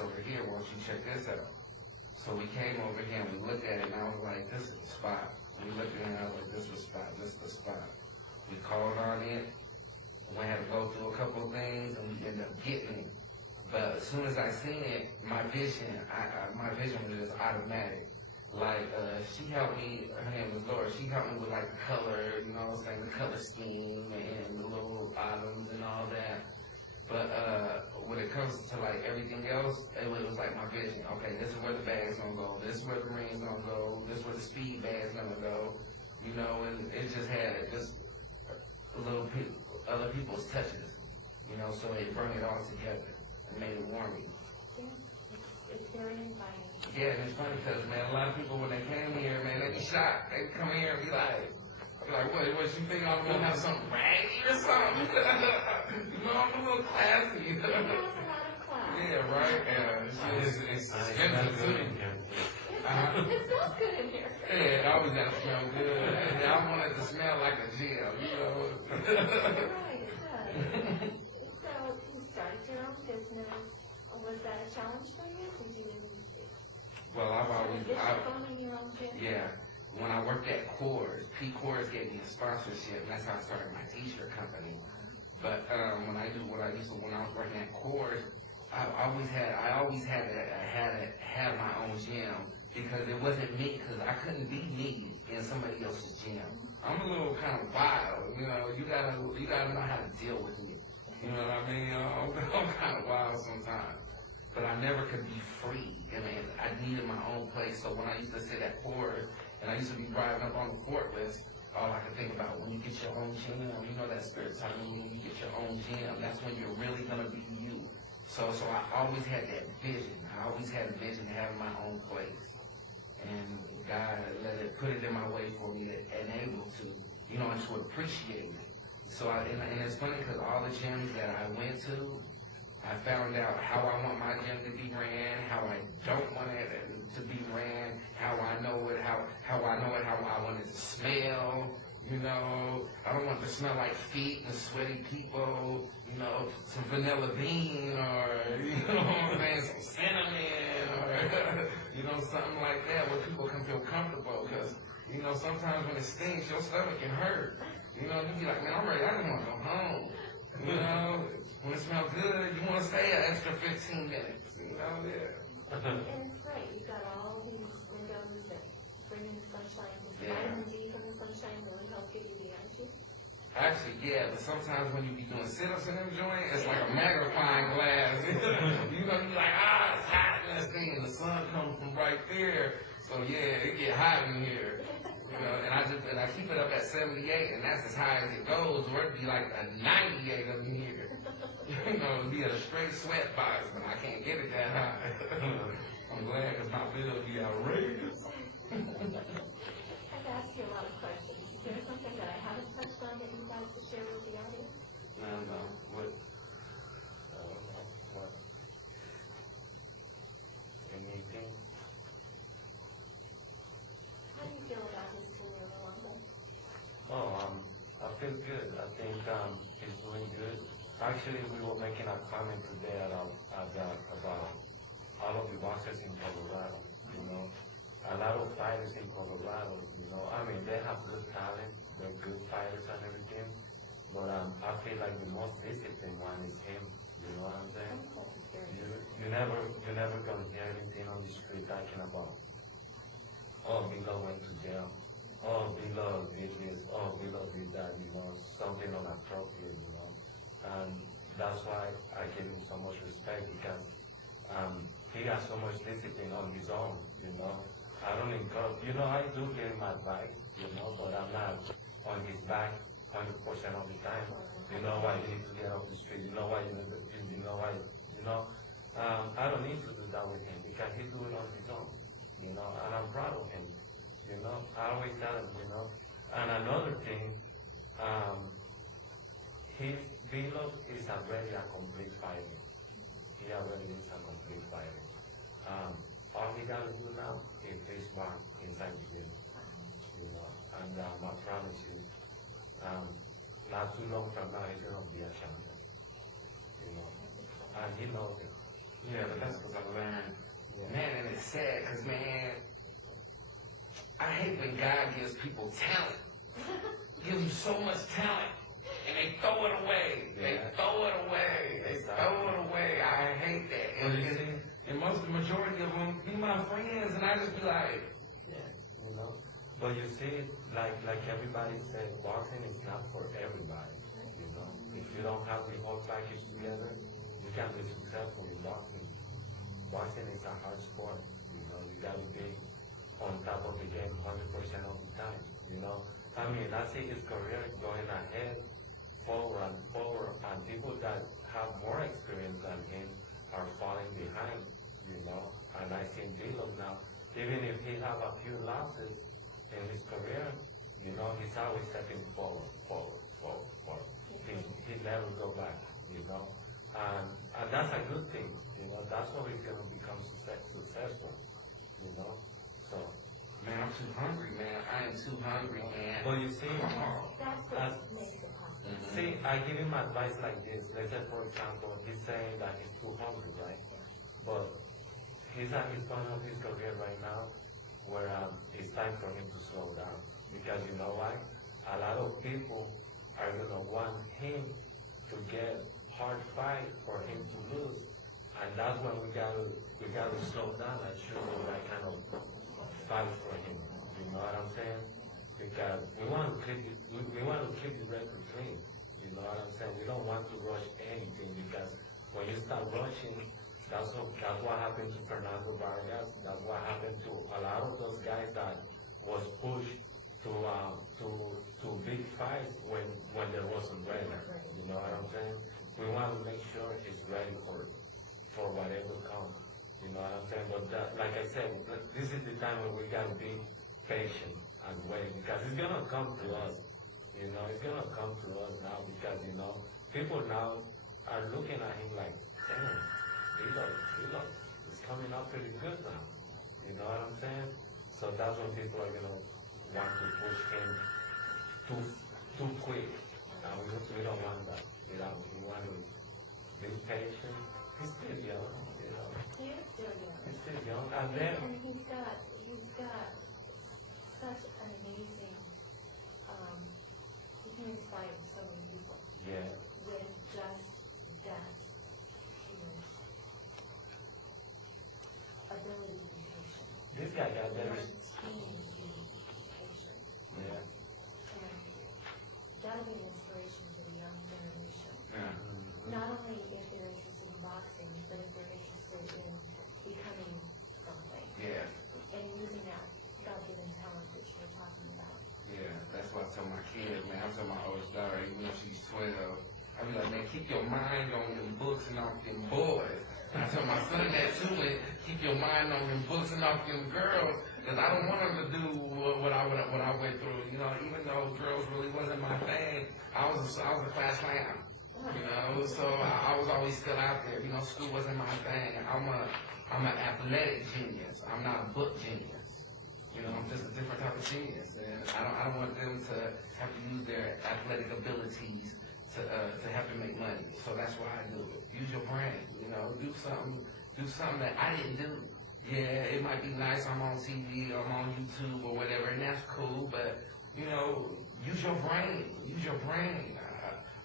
over here. Why don't you check this out? So we came over here and we looked at it, and I was like, this is the spot. We looked at it and I was like, this is the spot, this is the spot. We called on it. We had to go through a couple of things, and we ended up getting it. But as soon as I seen it, my vision was just automatic. Like, she helped me, her name was Laura, she helped me with like the color, you know what I'm saying, the color scheme and the little items and all that. But when it comes to like everything else, it was like my vision. Okay, this is where the bag's gonna go, this is where the ring's gonna go, this is where the speed bag's gonna go, you know, and it just had just other people's touches, you know, so it brought it all together and made it warming. It's very inviting. Yeah, and it's funny because, man, a lot of people, when they came here, man, they be shocked. They come here and be like, what you think I'm going to have something raggy or something? You know, I'm a little classy. It has a lot of class. Yeah, right? Yeah, it's expensive too. It smells good in here. Yeah, it always got to smell good. And I want it to smell like a gym, you know? Right, it does. So, you started your own business. Was that a challenge for you? Did you... Well, I've always... owning your own gym? Yeah. When I worked at Coors, P. Coors gave me a sponsorship, and that's how I started my t-shirt company. But when I was working at Coors, I always had to have my own gym because it wasn't me, because I couldn't be needed in somebody else's gym. I'm a little kind of wild, you know. You gotta know how to deal with me. You know what I mean? I'm kind of wild sometimes. But I never could be free. I mean, I needed my own place. So when I used to sit at Coors, and I used to be driving up on the forklift, all I could think about, when you get your own gym, you know that spirit telling me, when you get your own gym, that's when you're really going to be you. So I always had that vision. I always had a vision to have my own place. And God put it in my way for me to enable to, you know, and to appreciate it. So and it's funny because all the gyms that I went to, I found out how I want my gym to be ran, how I don't want it to be ran, how I want it to smell. You know, I don't want it to smell like feet and sweaty people. You know, some vanilla bean or you know what I'm saying, some cinnamon or you know something like that where people can feel comfortable. Because you know sometimes when it stinks, your stomach can hurt. You know, you be like, man, I'm ready. I just want to go home. You know, when it smells good, you want to stay an extra 15 minutes. You know, yeah. And it's great. You've got all these windows that bring in the sunshine. Does vitamin D from the sunshine really help give you the energy? Actually, yeah, but sometimes when you be doing sit-ups in the joint, it's like a magnifying glass. You know, you're like, it's hot in this thing, and the sun comes from right there. So yeah, it get hot in here. You know, and I keep it up at 78, and that's as high as it goes, or it'd be like a 98 up in here. You know, it'd be a straight sweat box, but I can't get it that high. I'm glad because my bill would be outrageous. I've asked you a lot of questions. Is there something that I haven't touched on that you'd like to share with the audience? No. What? Anything? How do you feel about this tour in London? I feel good. I think he's doing good. Actually, we were making a comment today about all of the boxers in Colorado. You know, a lot of fighters in Colorado. You know, I mean, they have good talent. They're good fighters and everything. But I feel like the most disciplined one is him. You know what I'm saying? You never gonna hear anything on the street talking about, oh, Bilo went to jail. Oh, Bilo did this. Oh, Bilo did that. You know, something inappropriate. You know, and that's why I give him so much respect because he has so much discipline on his own. You know, I don't encourage. You know, I do give him advice. You know, but I'm not on his back 100% of the time. You know why you need to get off the street. You know why you need to. You know why. You know, I don't need to do that with him because he do it on his own. You know, and I'm proud of him. You know, I always tell him, you know. And another thing, Bilo is already a complete fighter. He already is a complete fighter. All he got to do now is this one inside the gym. You know, and I promise you, not too long from now, he's going to be a champion. You know, and he knows it. Yeah, but that's because I God gives people talent. Gives them so much talent. And they throw it away. They throw it away. They throw it away. I hate that. And most, the majority of them be my friends, and I just be like, you know. But you see, like everybody said, boxing is not for everybody. You know, if you don't have the whole package together, you can't be successful in boxing. Boxing is a hard sport. You know, you gotta be on top of the game 100% of the time. You know, I mean, I see his career going ahead, forward, and people that have more experience than him are falling behind. You know, and I see Dilo now, even if he have a few losses in his career, you know, he's always stepping forward. He never go back, you know, and that's a good thing, you know. That's how he's gonna become successful, you know. So, man, I'm too hungry, man. I am too hungry, man. but you see, That's what makes it possible. see, I give him advice like this. Let's say, for example, he's saying that he's too hungry, right? But he's at his point of his career right now where it's time for him to slow down. Because you know why? A lot of people are going to want him to get hard fight for him to lose. And that's when we got to slow down and show that kind of fight for him. You know what I'm saying? Because we want to keep the record clean. You know what I'm saying? We don't want to rush anything, because when you start rushing, that's what happened to Fernando Vargas. That's what happened to a lot of those guys that was pushed to big fights when there wasn't ready. You know what I'm saying? We want to make sure he's ready for whatever comes. You know what I'm saying? But like I said, this is the time when we gotta be patient and wait, because it's gonna come to us. You know, it's gonna come to us now, because you know people now are looking at him like, damn. Dilo is coming up pretty good now. You know what I'm saying? So that's when people are gonna want to push him too quick. And we don't want that. You know, we want to be patient. He's still young, you know. He is still young. He's still young. And then he's got such an amazing, he can inspire so many people. yeah. With just that, ability to be patient. This guy got there. Team to be patient. Yeah. And that'll be an inspiration to the young generation. Yeah. Not only if they're interested in boxing, but if they're interested in becoming something. Yeah. And using that God-given talent that you were talking about. Yeah, that's what I tell my kids, man. I tell my oldest daughter, even though she's 12, I be like, man, keep your mind on them books and off them boys. I tell my son that too, and keep your mind on them books and off them girls, because I don't want them to do what I went through. You know, even though girls really wasn't my thing, I was a class clown. You know, so I was always still out there. You know, school wasn't my thing. I'm an athletic genius. I'm not a book genius. You know, I'm just a different type of genius, and I don't want them to have to use their athletic abilities to have to make money. So that's why I do it. Use your brain. You know, do something that I didn't do. Yeah, it might be nice. I'm on TV, I'm on YouTube or whatever, and that's cool. But you know, use your brain. Use your brain.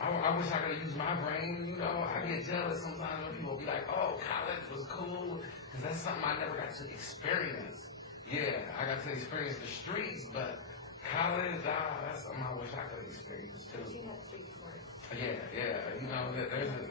I wish I could have used my brain. You know, I get jealous sometimes when people be like, "Oh, college was cool," because that's something I never got to experience. Yeah, I got to experience the streets, but college, that's something I wish I could experience too. But you have street smarts. Yeah. You know, there's a